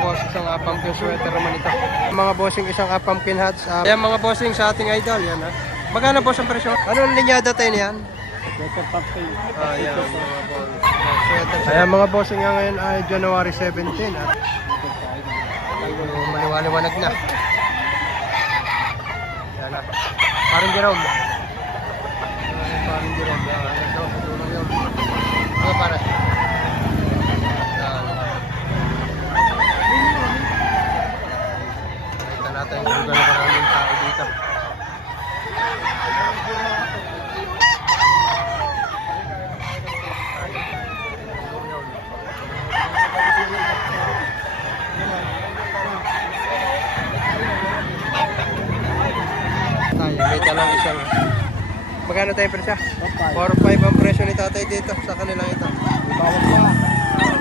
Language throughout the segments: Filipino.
boss, isang pumpkin sweater naman ito. Mga bossing, isang pumpkin hats. Ayan mga bossing sa ating idol, yan ha. Magkano boss ang presyo? Anong linyada tayo niyan? Ayan mga boss. Sweater. Ayan mga bossing nga ngayon ay January 17 at maliwaliwanag na. Yan ha. Parang Jerome. Parang Jerome. Ayan daw sa dulo yun. Ano para? Nakita natin kung gano'n karaming tao dito. May dalang isang. Magkano tayong presyo? 4-5 ang presyo ni tatay dito sa kanilang ito.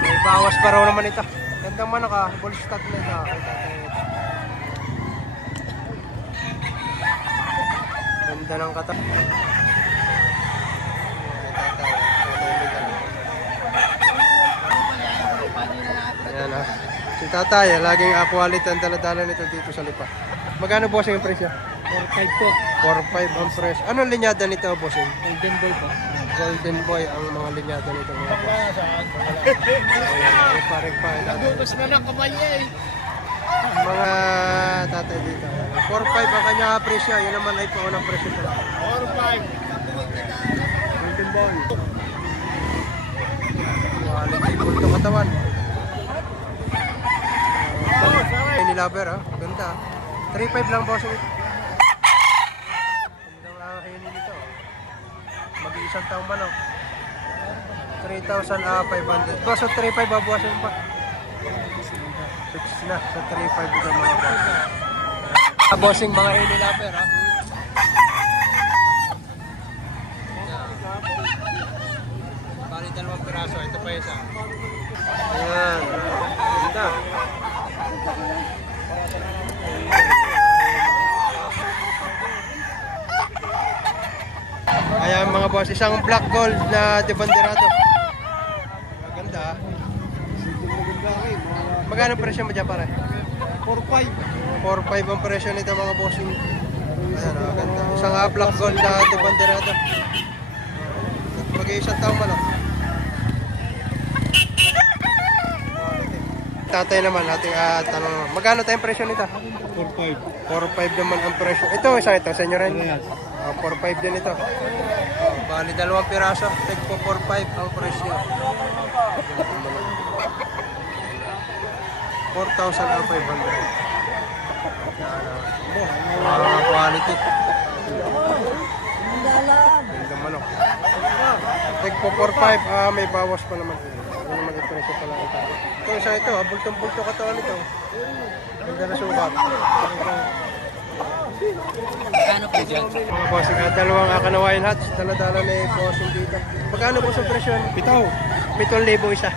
May bawas pa raw naman ito. Gandang manok ah, full stock na ito. Ganda ng kata. Ayan ah. Si tatay, laging quality ang dala-dala nito dito sa Lipa. Magkano bossing ang presyo? 4-5 po. 4-5 ang presyo. Anong linyada nito bossing? Golden Boy po. Golden Boy ang mga linyada nito mga boss. Ayan, parang pa. Nagutos na ng kamay eh. Mga tatay dito. 4-5 ang kanya presyo. Yun naman ay paunang presyo pala. 4-5. Golden Boy. Quality full to katawan. Ay nilaber ah. Ganda. 3-5 lang boss. Gandang kainin nito. Mag-iisang taong manok. 3,500. Boss, so 3,500 babawasan pa. Fix na. So 3,500 ito mga boss. Bossing mga hinilaper ha. Bali 2 piraso. Ito pa isa. Ayan. Ganda. Ayan mga boss, isang black gold na debanderado. Maganda ah. Magkano presyo mo dyan pare? 4-5. 4-5 ang presyo nito mga bossing. Ayan ah, ganda. Isang black gold na debanderado. Mag-iisang taong man ah. Tatay naman ating tanong. Magkano tayong presyo nito? 4-5. 4-5 naman ang presyo. Ito, isa ito, senyo rin. 4-5 din ito. Bali, 2 piraso. Tig po 4-5 ang presyo. 4,500. Quality. Ganda manok. Tig po 4-5. May bawas pa naman. Hindi naman yung presyo pala ito. Ito, isa ito. Bultong-bulto katawan ito. Ganda na sukat. Ano po dyan? Mga bossing, dalawang kanawain hats, dala-dala na yung bossing dito. Magkano po sa presyo? 7,000 isa.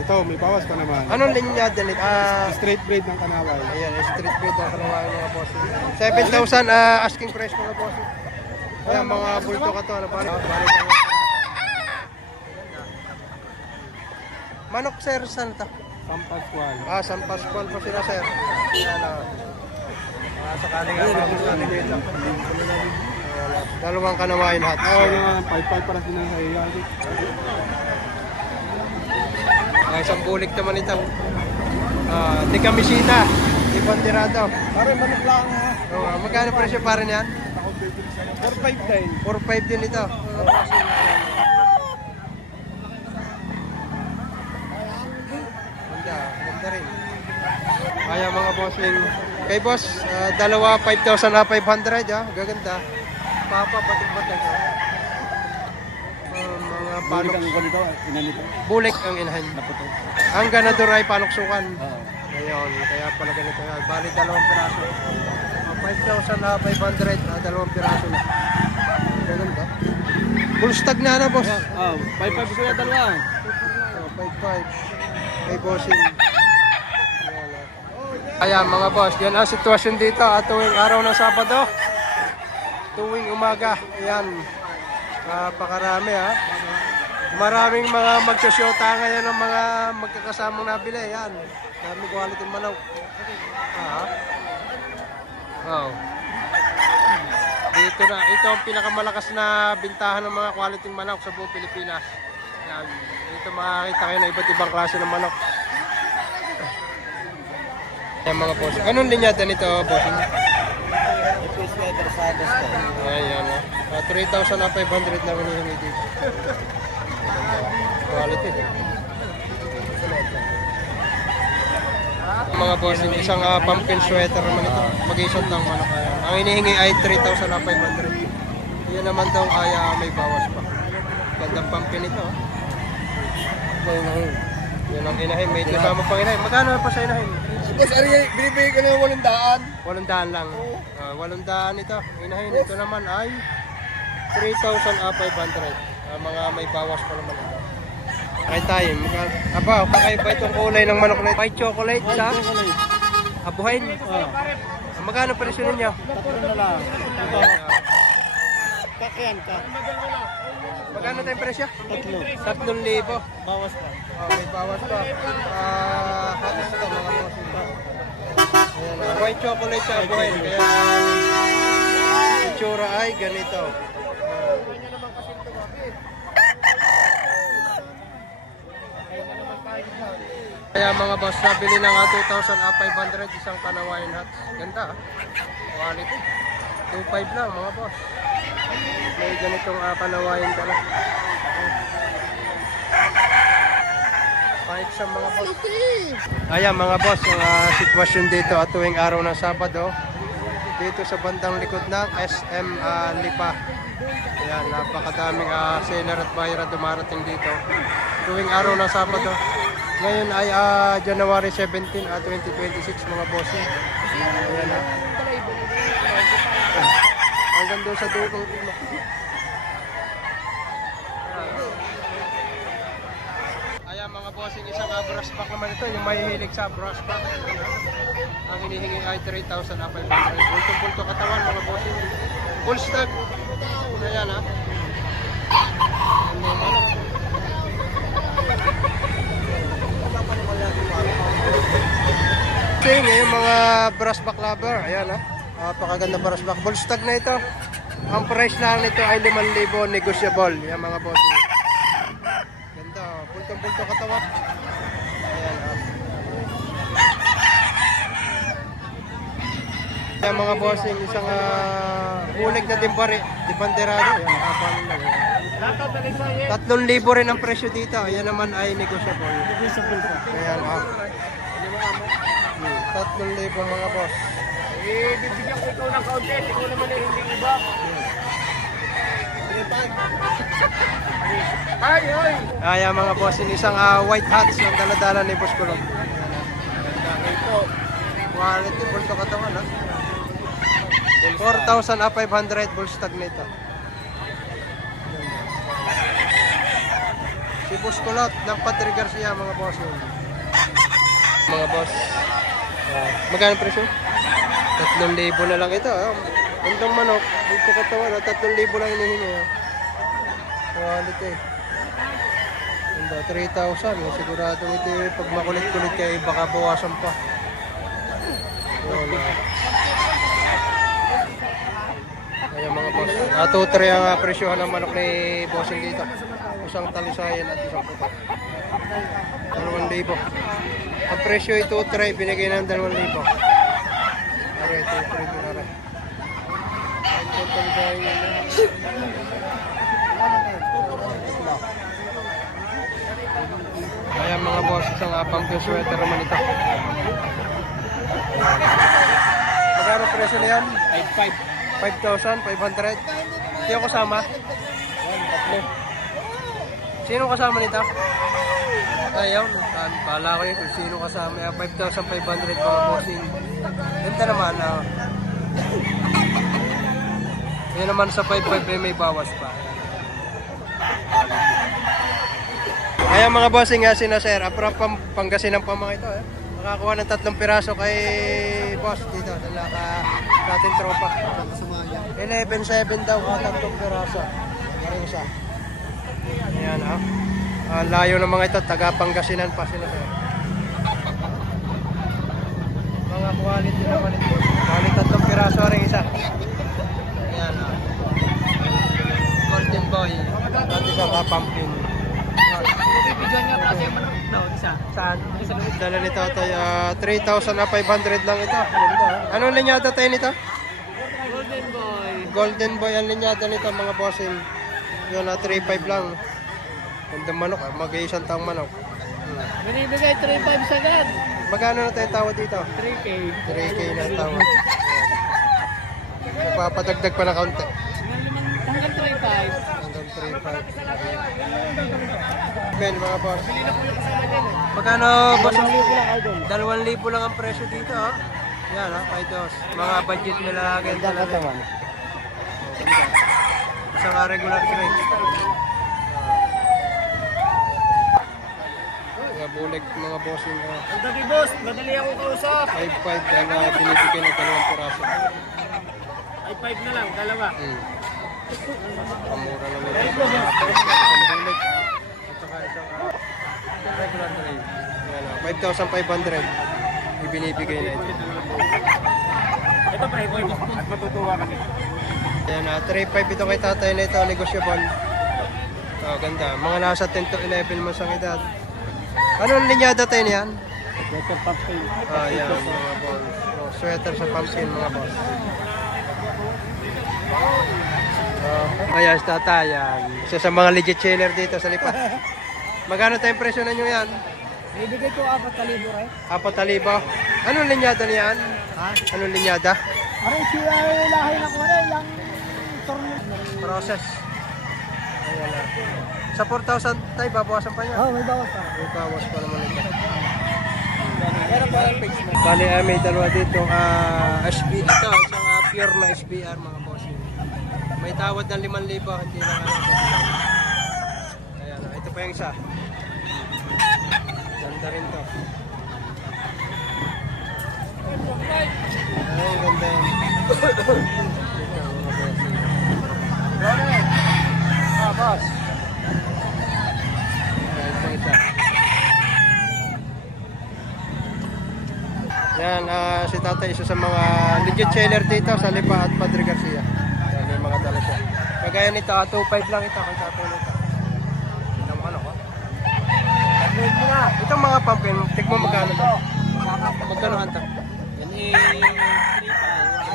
Ito, may bawas pa naman. Anong linyada nito? Straight breed ng kanaway. Ayan, street breed ang kanawain mga bossing. 7,000 asking price mga bossing. Ayan, mga bulto ka to. Ano, balik ang manok sir, saan ito? San Pascual. San Pascual pa sila sir. Ayan, sakaling mabos natin dito. Dalawang kanawain hats. Oo, yung 5-5 para sila sa iya. Isang bulik naman ito. Di kamisina. Di bandirado. Pare, manok lang ha. Magkano presyo para niyan? 4-5 din. 4-5 din ito. Ganda rin. Kaya mga bossing. Kay boss, dalawa 5,500 gaganda. Papa, batik-batik. Mga Bulik panok. ang ganito, inanito. Bulik ang inahin. Naputo. Ang ganador ay panoksukan. Oo. Ngayon, kaya pala ganito yan. Bali, 2 piraso. 5,500, 2 piraso na. Gaganda. Full stag na na, boss. Oo, 5-5 sila dalawa. 5-5. Kay bossing. Ayan mga boss, yan ang sitwasyon dito at tuwing araw ng Sabado. Tuwing umaga, ayan. Napakarami ha. Maraming mga magsasyota ngayon ng mga magkakasamang nabili. Yan. Dami quality manok. Wow. Dito na. Ito ang pinakamalakas na bintahan ng mga quality manok sa buong Pilipinas. Yan. Dito makakita kayo ng iba't ibang klase ng manok. Yan mga bossing. Anong linyada nito, bossing? Ito sweater sa Agosto. Ayan, 3,500 lang hinihingi dito. Quality. Mga bossing, isang pumpkin sweater naman ito. Mag-isot lang manok. Ang hinihingi ay 3,500. Yan naman daw ay may bawas pa. Gandang pumpkin ito. Yan ang inahin. May kasama pang inahin. Magkano pa sa inahin? Boss, binibigay ka ng 800. 800 lang. 800 ito. Inahin. Ito naman ay 3,500. Mga may bawas pa naman ito. Ay tayo. Aba, kakaiba itong kulay ng manok na ito. White chocolate sa abuhain. Magkano presyo ninyo? 3 na lang. Kakyan ka. Magkano tayong presyo? 3. 3,000. Bawas pa. May bawas pa. Halos ito mga boss. Ayan, white chocolate sa abuhain. Kaya itsura ay ganito. Kaya mga boss, nabili na nga 2,500 isang Kanawayan hats. Ganda quality. 2,500 lang mga boss. May ganitong Kanawayan ka na. Kahit sa mga boss. Ayan mga boss, ang sitwasyon dito at tuwing araw ng Sabado. Dito sa bandang likod ng SM Lipa. Ayan, napakadaming seller at buyer na dumarating dito. Tuwing araw ng Sabado. Ngayon ay January 17, 2026 mga bossing. Ayan hanggang doon sa dukong ulo. Ayan mga bossing, isang brass pack naman ito. Yung may hilig sa brass pack. Ang hinihingi ay 3,500. Bulto-bulto katawan mga bossing. Full stock. Ayan yung mga brass back lover, ayan napakaganda brass back. Full stock na ito. Ang price lang nito ay 5,000 negotiable. Yan mga bossing. Ganda, bultong-bulto katawan. Ayan Yan mga bossing, isang ulig na dibanderado. Yan, kapanin lang. 3,000 rin ang presyo dito. Ayan naman ay negotiable. Ayan 3,000 mga boss. Bibigyan ko ikaw ng kaunti. Ikaw naman ay hindi iba. Ayan mga boss, isang white hats ng daladala ni Boss Kulong. Quality, bulto katawan 4,500 full stock nito. Si Boss Kulot ng Padre Garcia mga boss. Mga boss. Magkano presyo? 3,000 na lang ito. Gandang manok, bulto katawan 3,000 lang hinihingi. Quality. 3,000. Sigurado ito pag makulit-kulit kayo baka bawasan pa. Ayan mga boss. 2-3 ang presyohan ng manok ni bossing dito. Isang talisayan at isang puto. 2,000. Ang presyo ay 2-3. Binigay ng 2,000. Aray, 2-3 din aray. Ang talisayan yun. Ayan mga boss, isang pumpkin sweater naman ito. Magkano presyo na yan? 5,500. Sino kasama? Sino kasama nito? Ayaw, pala ko yun kung sino kasama. 5,500 mga bossing. Ganda naman. Yan naman sa 5,500 may bawas pa. Ayan mga bossing, sina sir, Pangasinan pa mga ito. Nakakuha ng 3 piraso kay boss dito. Dala ka natin tropa. 11,700 daw, 3 piraso. Maring isa. Ayan Layo ng mga ito, taga Pangasinan pa sila. Mga quality naman ito. Quality 3 piraso rin isa. Ayan Golden Boy. At isang pumpkin. Bibigyan nga kasi yung manok daw, isa. Saan? Dala nito tayo 3,500 lang ito. Ganda. Anong linyada tayo nito? Golden Boy. Golden Boy ang linyada nito mga bossing. Yun 3,500 lang. Ganda manok mag-iisang taong manok. Binibigay 3.5 sagad. Magkano na tayo tawad dito? 3K. 3K na tawad. Nagpapadagdag pa na kaunti. Hanggang 3.5. Hanggang 3,500. Ben mga boss. Magkano boss? 2,000 lang ang presyo dito ha. Yan ha, kaitos. Mga budget nila lagi. Ganda katawan. Isang regular grade. Bulag mga bossing Dali boss, madali ako kausap. 5,500 na binibigay ng 2 piraso. Ay 5 na lang, dalawa. Pamura lang nila. Isang bulag. At saka isang regular grade. Yan o, 5,500 ibinibigay na ito. Ito pre, boy, matutuwa kami. Yan 3,500 ito kay tatay na ito, negosyable. Ganda, mga nasa 10 to 11 months ang edad. Anong linyada tayo niyan? Sweater pumpkin. Yan mga boss. Sweater sa pumpkin mga boss. Ayan, tatayan. Isa sa mga legit seller dito sa lipa. Magkano tayong presyo na nyo yan? Bibigay ko 4,000 eh. 4,000. Anong linyada niyan? Ha? Anong linyada? Aray, siya lahay na ko rin, yung torno. Process. Ayan na. Sa 4,000 tayo, babawasan pa niya. May bawas pa. May bawas pa naman ito. Bali, may dalawa dito SB. Ito, isang pure na SBR mga boss. May tawad ng 5,000, hindi lang ano. Ayan, ito pa yung isa. Ganda rin to. Ay, ganda yan. Boss. Ayan, ito isa. Yan, si tatay isa sa mga legit seller dito sa Lipa at Padre Garcia. Yan, may mga dala siya. Kagaya nito, 2,500 lang ito kay tatay nito. Ito mo ano ko? Itong mga pumpkin, tigmo magkano to? Magkano hanta? Yan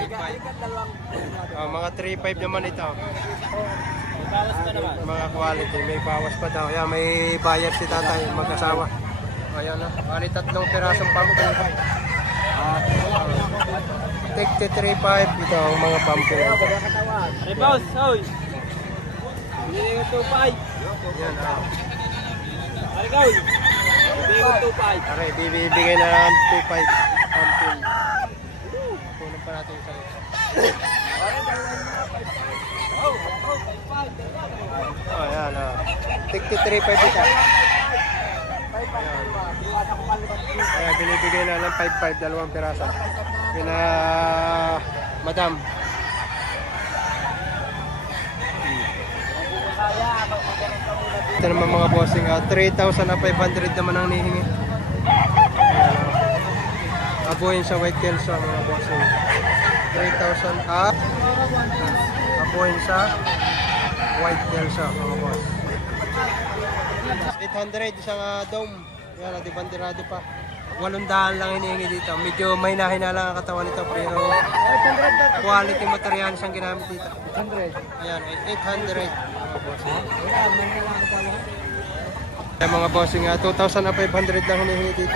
3,500. Mga 3,500 naman ito. May bawas pa naman. Mga quality, may bawas pa daw. Yan, may bayar si tatay, mag-asawa. Ayan na, bali 3 pirasong pumpkin. Take 3,500 ito ang mga pumpkin. Hey boss, oy. Bili ko 2.5. Yan, Ari ka, oy. Bili ko 2.5. Aray, bibigay na lang 2,500 pumpkin. Kunin pa natin isa. Ayan, take 3,500 ito. Kaya binibigay na lang 5,500, 2 piraso. Kina madam. Ito naman mga bossing, 3,500 naman ang nihingi. Abuhin sa White Kelso mga bossing. 3,000 abuhin sa White Kelso mga boss. 800 isang dome. Yan, di bandirado pa. 800 lang hinihingi dito. Medyo may nahina lang ang katawan nito pero quality materials ang ginamit dito. 100. Ayan, 800 mga bossing. Ayan mga bossing, 2,500 lang hinihingi dito.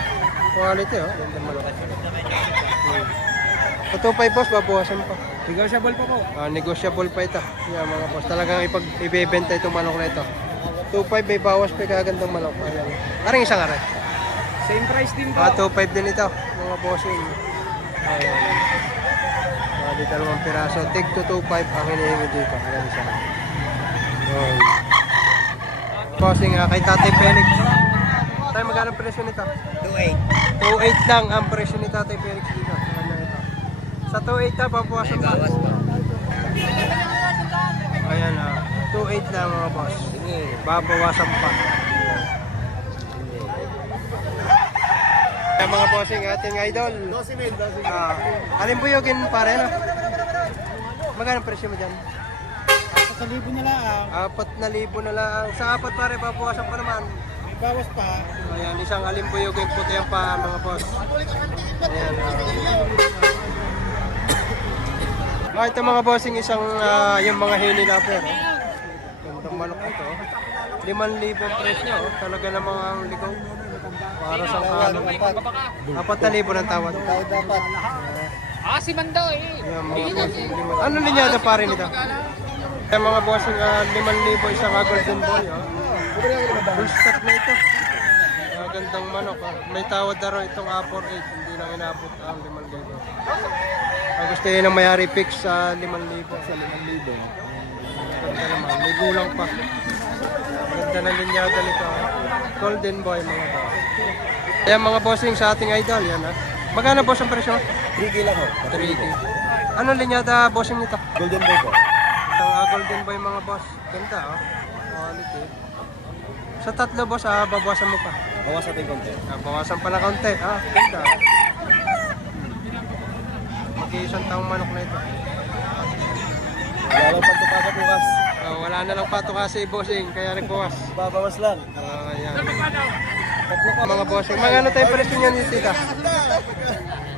Quality ganda mo lang. Sa 2,500 boss, babawasan pa. Negotiable pa po. Negotiable pa ito. Yan mga boss, talagang ibebenta itong manok na ito. 2,500 may bawas pa kagandang manok. Ayan. Aring isang aray. Same price din po. 2,500 din ito, mga bossing. Ayan. Bali 2 piraso. Take to 2,500 ang hinihingi dito. Ayan isa. Ayan. Bossing, kay Tatay Felix. Tayo magkano presyo nito? 2.8. 2,800 lang ang presyo ni Tatay Felix dito. Sa 2,800 babawasan pa. Ayan 2,800 lang mga boss. Babawasan pa. Ayan mga bossing, ating idol. 12,000, 12,000. Alin po yung pare, no? Magkano presyo mo dyan? 1,000 na lang. 4,000 na lang. Sa 4 pare, babawasan pa naman. May bawas pa. Ayan, isang alimbuyog yung puti yung pa mga boss. Ayan. Ito mga bossing, isang yung mga hini lover. Gandang manok ito. 5,000 presyo. Talaga namang ang ligaw. Para sa kanan. 4,000 ng tawad. Si Mandaw eh. Ayan, mga bossing. Ano linyada pa rin ito? Ayan mga bossing, 5,000 isang golden boy. Full stock na ito. Gandang manok. May tawad na rin itong 4,800. Hindi lang inabot ang 5,000. Gusto yun ang mayari fix sa 5,000. Sa 5,000. Ganda naman. May gulang pa. Ganda na linyada nito. Golden boy mga boss. Ayan mga bossing sa ating idol. Yan ha. Magkano boss ang presyo? 3K lang ho. 3K. Ano linyada bossing nito? Golden boy po. Isang golden boy mga boss. Ganda oh. Quality. Sa 3 boss, babawasan mo pa. Bawas natin konti. Bawasan pa na kaunti. Ganda. Mag-iisang taong manok na ito. Wala lang pagtupaga bukas. Wala na lang pato kasi bossing, kaya nagbawas. Babawas lang. Ayan. Mga bossing, magkano tayo presyo niyan dito tita?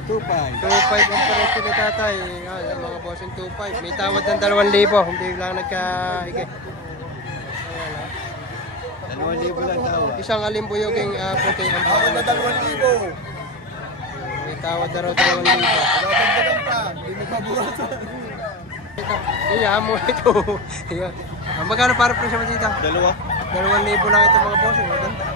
2.5. 2,500 ang presyo ni tatay. Ayan, mga bossing 2,500. May tawad ng 2,000, hindi lang nagka-higit. 2,000 lang tawad. Isang alimbuyoging puti ang pangalan. 2,000. May tawad na raw 2,000. Dadagdagan pa. Hindi magbabawasan. Iya mo ito. Ayan. Magkano para presyo mo dito? 2. 2,000 lang ito mga bossing. Maganda.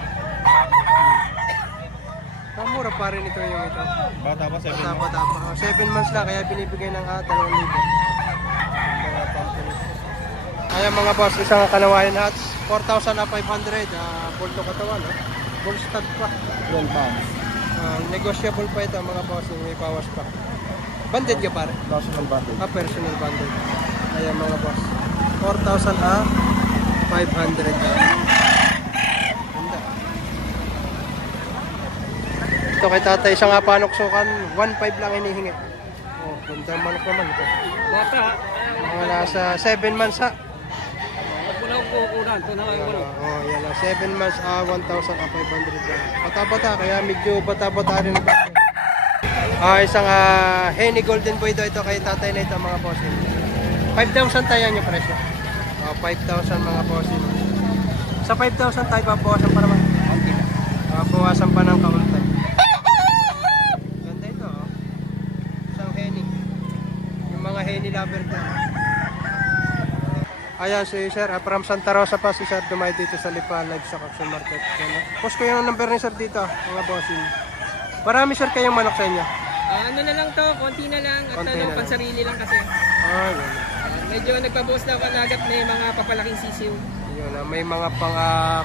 Mura pa rin ito yung ito. Bata pa 7 Bata pa. 7 months lang kaya binibigay ng 2,000. Ayan mga boss, isang kanawayan hats. 4,500. Full to katawan. Full stud pa. 12 pounds. Negotiable pa ito mga boss. May bawas pa. Banded ka pare? Personal bundle. Personal banded. Ayan mga boss. 4,500. Ganda. Ito kay tatay, isang panuksukan, 1,500 lang hinihingi. Oh, ganda manok naman ito. Bata. Mga nasa 7 months ha. Punaw ko kunan. Punaw ko walo. Oh, yan lang. 7 months, 1,500 lang. Bata-bata, kaya medyo bata-bata rin. Isang Henny Golden Boy daw ito kay tatay na ito mga bossing. 5,000 tayo yung presyo. 5,000 mga bossing. Sa 5,000 tayo babawasan pa naman. Babawasan pa ng kaunti. Ganda ito oh. Isang Henny. Yung mga Henny lover ko. Ayan si sir, from Santa Rosa pa si sir dumay dito sa Lipa Live sa Action Market. Post ko yung number ni sir dito mga bossing. Marami sir kayong manok sa inyo. Ano na lang to, konti na lang. At Konti na lang. pansarili lang kasi. Yan. Medyo nagpabuhos na ako lagat may mga papalaking sisiw. Yun, may mga pang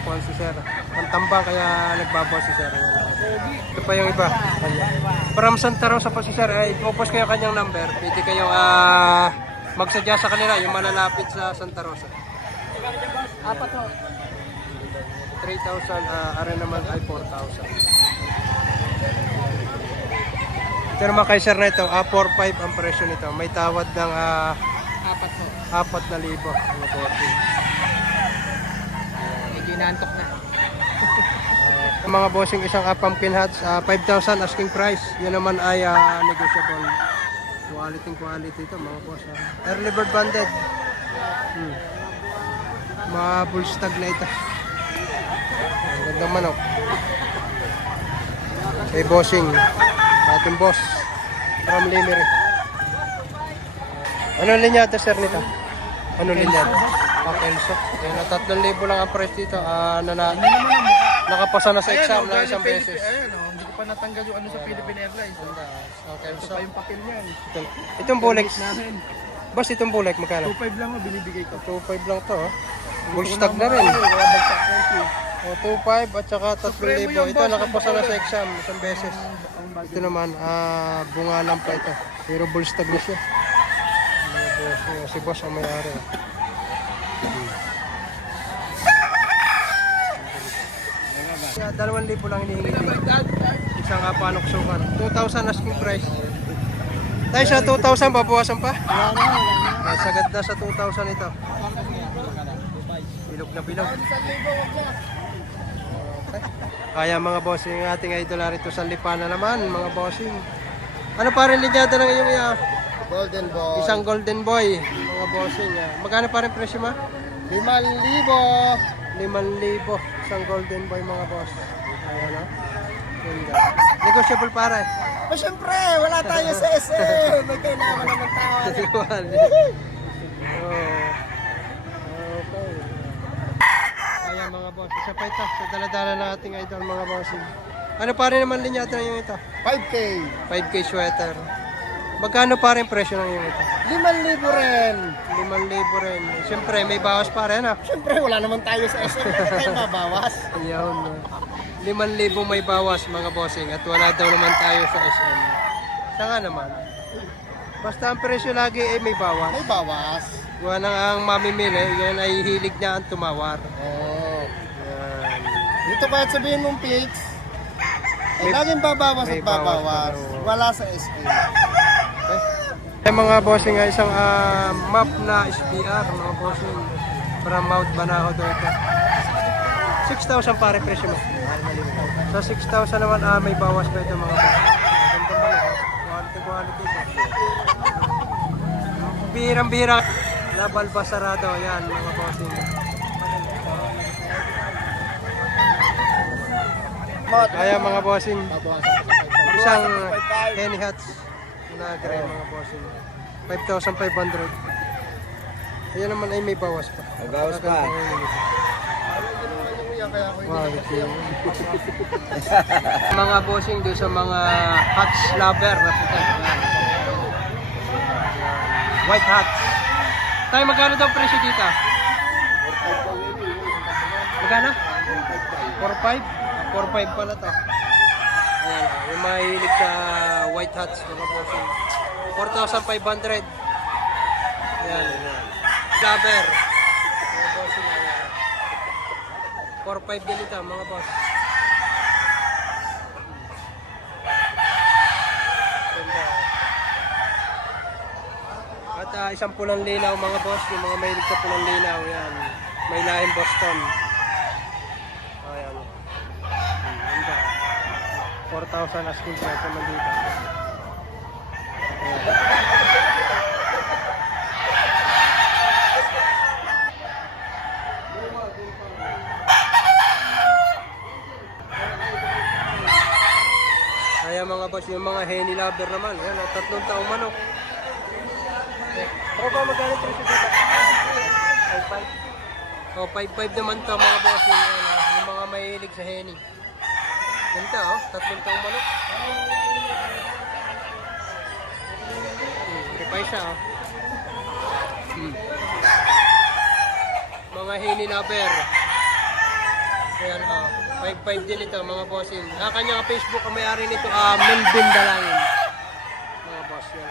kuwan si sir. Ang tambang kaya nagbabaw si sir. Ito pa yung iba. From Santa Rosa pa si sir. Ipopost kayo kanyang number. Pwede kayong magsadya sa kanila yung malalapit sa Santa Rosa. Apat to. 3,000. Are naman ay 4,000. Pero mga kay sir na ito, 4,500 ang presyo nito. May tawad ng Apat to. 4,000. Ang bossing. Medyo inaantok na. Ang mga bossing isang pumpkin hats, 5,000 asking price. Yan naman ay negotiable. Quality ito mga boss. Early bird banded. Mga bull stag na ito. Ang gandang manok. Kay bossing. Ating boss. From Limery. Ano linyada sir nito? Ano linyada? Elso. Yan na 3,000 lang ang price dito. Nakapasa na sa exam na isang beses. Hindi ko pa natanggal yung ano sa Philippine Airlines. Okay, Ito so, pa yung pakil niyan. itong bulex. Namin. Boss, itong bulex magkano? 2.5 lang mo binibigay ko. 2,500 lang to. Bull stag na rin. Kaya bagsak presyo. 2,500 at saka 3,000. Ito nakapasa na sa exam isang beses. Ito naman, bunga lang pa ito. Pero bull stag na siya. Si boss ang may-ari. Kaya 2,000 lang hinihingi dito. isang panuksukan. 2,000 asking price. Tayo sa 2,000, babawasan pa? Sagad na sa 2,000 ito. Bilog na bilog. Kaya mga bossing, yung ating idol rito sa lipa na naman, mga bossing. Ano pa rin linyada ng iyong Golden Boy. isang golden boy, mga bossing. Magkano pa rin presyo ma? 5,000. 5,000 isang golden boy, mga boss. Ayan o. Ganda. Negotiable pare. Siyempre, wala tayo sa SM. May kailangan naman tayo. Okay. Ayan mga boss. Isa pa ito sa daladala nating idol, mga bossing. Ano pa rin naman linyata yung ito? 5K. 5K sweater. Magkano pa rin presyo ng yung ito? 5,000 rin. 5,000 rin. Siyempre, may bawas pa rin ha. Siyempre, wala naman tayo sa SM. Bakit tayo babawas? Ayun. 5,000 may bawas, mga bossing. At wala daw naman tayo sa SM. Saka naman. Basta ang presyo lagi may bawas. May bawas. Gawa nang ang mamimili, yan ay hilig niya ang tumawar. Oo. Yan. Dito kahit sabihin mong fix, May- laging babawas may at babawas. bawas pa, Wala sa SM. Ay mga bossing, isang map na SPR, mga bossing. From Mount Banahaw daw ito. 6,000 pare presyo mo. Sa 6,000 naman may bawas pa ito, mga bossing. Ganda ba ito? Quality ito. Bihirang-bihira. Labal Basarado, yan mga bossing. Kaya mga bossing, Babawas. isang Henny Hats na gray, mga bossing. 5,500. Ayan naman ay may bawas pa. May bawas pa. Wow, mga bossing doon sa mga hats lover na puti. Yan. White hats. Tayo magkano daw presyo dito? Magkano? 4,500? 4,500 pala to. Ayan, yung mahilig sa white hats, mga bossing. 4,500. Ayan, ayan. Lover. Mga bossing, ayan. 4,500 din ito, mga boss. Ganda. At isang pulang linaw, mga boss. Yung mga mahilig sa pulang linaw, yan. May lahing Boston. Ayan. Ganda. 4,000 asking price naman dito. Ayan. Kaya mga boss, yung mga Henny lover naman, yan, 3 taong manok. Pero ba magkano presyo dito? 5,500. Oh, 5,500 naman to, mga boss, yung mga mahilig sa Henny. Ganito, 3 taong manok. Hindi pa isa, Mga Henny lover. Ayan, 5,500 din ito, mga bossing. Kanyang Facebook ang may-ari nito, Melvin Dalangin. Mga boss, yan.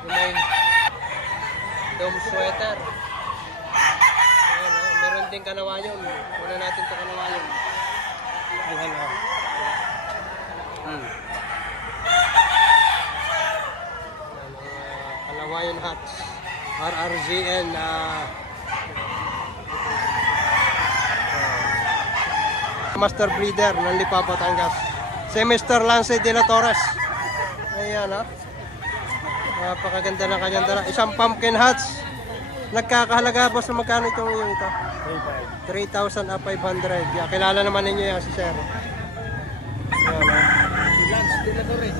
Yung may dome sweater. Ayan, meron din kanawayon. Una natin ito kanawayon. Ayan, Ayan, kanawayon hats. RRZN, Master Breeder ng Lipa, Batangas. Si Mr. Lance de la Torres. Ayan napakaganda ng kanyang dala. Isang pumpkin hats. Nagkakahalaga ba sa magkano itong yung ito? 3,500. Yeah, kilala naman ninyo yan si Sir. Ayan Si Lance de la Torre.